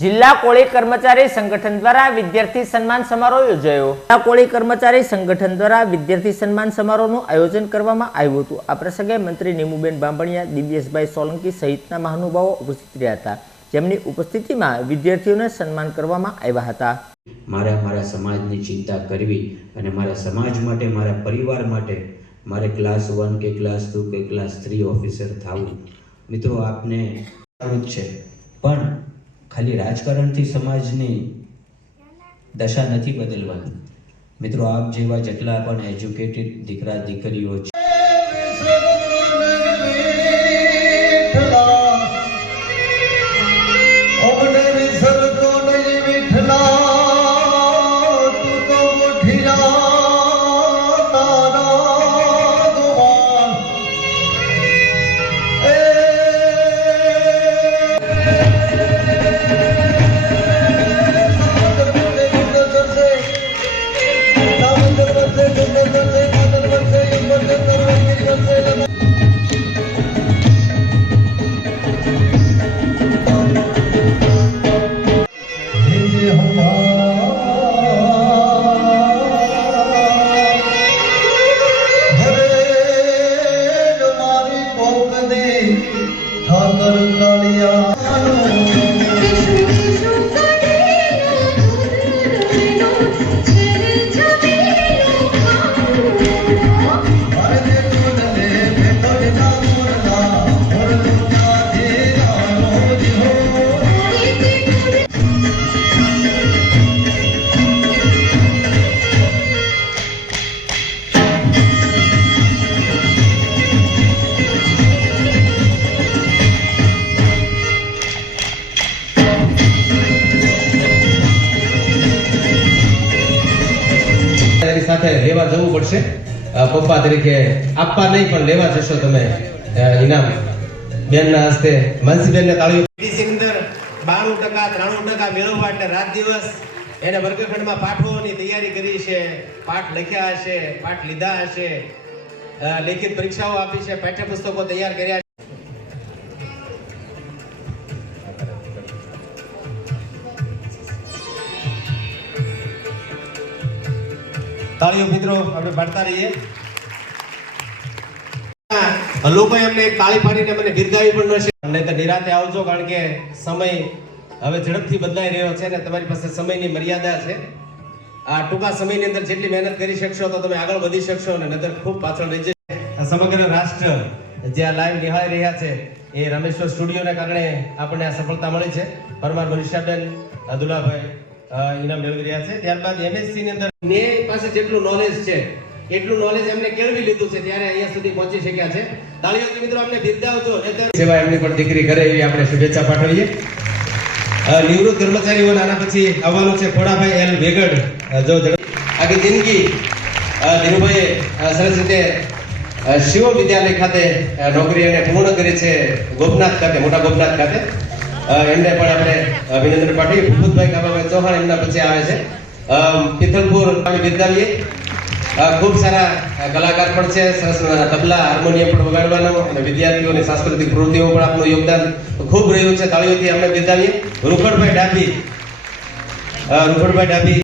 જિલ્લા કોળી કર્મચારી સંગઠન દ્વારા વિદ્યાર્થી સન્માન સમારોહ યોજાયો. જિલ્લા કોળી કર્મચારી સંગઠન દ્વારા વિદ્યાર્થી સન્માન સમારોહનું આયોજન કરવામાં આવ્યું હતું. આ પ્રસંગે મંત્રી નીમુબેન બાંભણિયા, દિવ્યેશભાઈ સોલંકી સહિતના મહાનુભાવો ઉપસ્થિત રહ્યા હતા. જેમની ઉપસ્થિતિમાં વિદ્યાર્થીઓને સન્માન કરવામાં આવ્યા હતા. મારે મારા સમાજની ચિંતા કરવી અને મારા સમાજ માટે, મારા પરિવાર માટે, મારે ક્લાસ વન કે ક્લાસ ટુ કે ક્લાસ થ્રી ઓફિસર થવું. મિત્રો, આપને છે. પણ ખાલી રાજકારણથી સમાજની દશા નથી બદલવાની. મિત્રો, આપ જેવા જેટલા પણ એજ્યુકેટેડ દીકરા દીકરીઓ છે. ঢাকার কালিয়া સાથે લેવા જવું પડશે. પપ્પા તરીકે આપવા નહીં, પણ લેવા જશો તમે ઇનામ. બેનના હસ્તે માનસીબેનને તાળીઓ. અંદર બાણું ટકા, ત્રાણું ટકા મેળવવા એટલે રાત દિવસ એને વર્ગખંડમાં પાઠોની તૈયારી કરી છે. પાઠ લખ્યા હશે, પાઠ લીધા હશે. લેખિત પરીક્ષાઓ આપી છે, પાઠ્યપુસ્તકો તૈયાર કર્યા તાળીઓ મિત્રો, આપણે પાડતા રહીએ. લોકો એમને તાળી પાડીને મને ગીરગાવી પણ ન નહીં તો નિરાતે આવજો, કારણ કે સમય હવે ઝડપથી બદલાઈ રહ્યો છે અને તમારી પાસે સમયની મર્યાદા છે. આ ટૂંકા સમયની અંદર જેટલી મહેનત કરી શકશો, તો તમે આગળ વધી શકશો અને નતર ખૂબ પાછળ રહી જશે સમગ્ર રાષ્ટ્ર જે આ લાઈવ નિહાળી રહ્યા છે, એ રમેશ્વર સ્ટુડિયોને કારણે આપણને આ સફળતા મળી છે. પરમાર મનીષાબેન દુલાભાઈ ઇનામ મેળવી રહ્યા છે. ત્યારબાદ એમએસસી ની અંદર ને પાસે જેટલું નોલેજ છે એટલું નોલેજ એમને કેળવી લીધું છે ત્યારે અહીંયા સુધી પહોંચી શક્યા છે. તાળીઓથી મિત્રો અમને બિરદાવજો. સેવા એમની પણ દીકરી કરે એવી આપણે શુભેચ્છા પાઠવીએ. નિવૃત્ત કર્મચારીઓ આના પછી આવવાનું છે ફોડાભાઈ એલ વેગડ. જો આખી જિંદગી ધીરુભાઈએ સરસ રીતે શિવ વિદ્યાલય ખાતે નોકરી એને પૂર્ણ કરી છે ગોપનાથ ખાતે મોટા ગોપનાથ ખાતે. એમને પણ આપણે અભિનંદન પાઠવીએ. ભૂપતભાઈ કાબાભાઈ ચૌહાણ એમના પછી આવે છે. પિથલપુર બિરદાવીએ ખૂબ સારા કલાકાર પણ છે. સરસ તબલા, હાર્મોનિયમ પણ વગાડવાનો અને વિદ્યાર્થીઓની સાંસ્કૃતિક પ્રવૃત્તિઓ પણ આપનું યોગદાન ખૂબ રહ્યું છે. તાળીઓથી આપણે બિરદાવીએ રૂખડભાઈ ડાભી. રૂખડભાઈ ડાભી